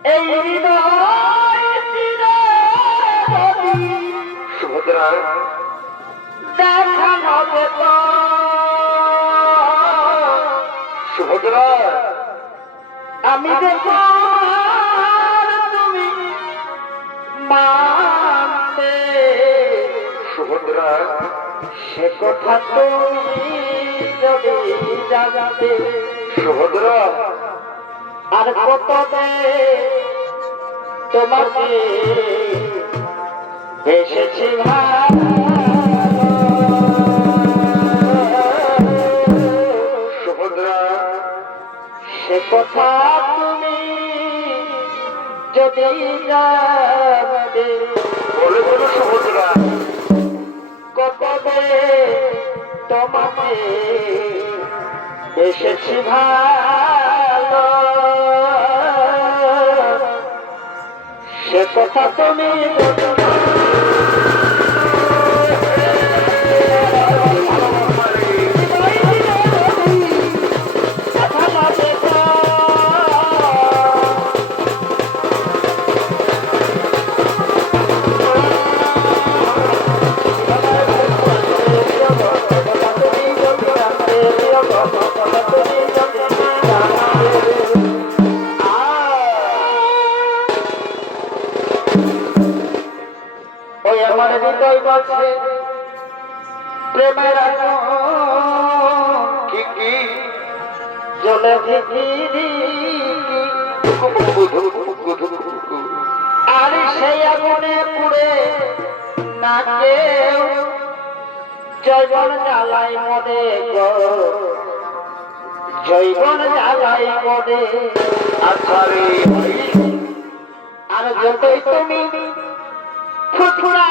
এই হৃদয় চিরবধি সুভদ্রা দেখানো যেত। সুভদ্রা আমি দেখো তুমি মানতে সুভদ্রা সে কথা তুমি যদি জাগাতে সুভদ্রা আর কত তোমাকে এসেছি সুভদ্রা সে কথা তুমি যদি জানতে বলে বলো সুভদ্রা কত তোমাকে এসেছি ভালো সে কথা তুমি ওই আমার হৃদয় বাজছে প্রেমের কি কি জলে ভিড়ি আর সেই আগুনে পুড়ে না কেউ জৈবন জ্বালাই মনে গো জৈবন জ্বালাই মনে আচ্ছা রে আর যতই তুমি ফুটফুরা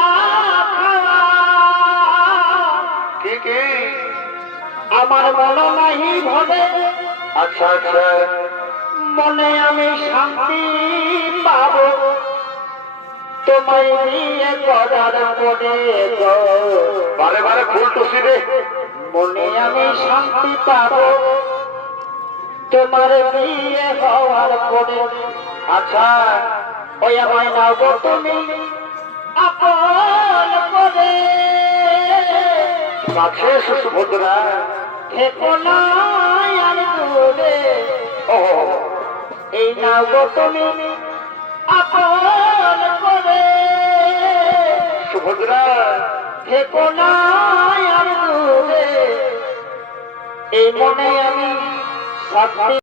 কি কি আমার মন নাহি ভবে আচ্ছা আচ্ছা মনে আমি শান্তি পাব তোমায় নিয়ে করার পরে গো বারে বারে ফুল টুসি রে মনে আমি শান্তি পাব তোমার বিয়ে হওয়ার পরে আচ্ছা ওই আমায় নাও গো তুমি আপন করে কাছে এসো সুভদ্রা থেকো না আর দূরে ও এই নাও গো তুমি আপন করে সুভদ্রা থেকো না আর দূরে এই মনে আমি শান্তি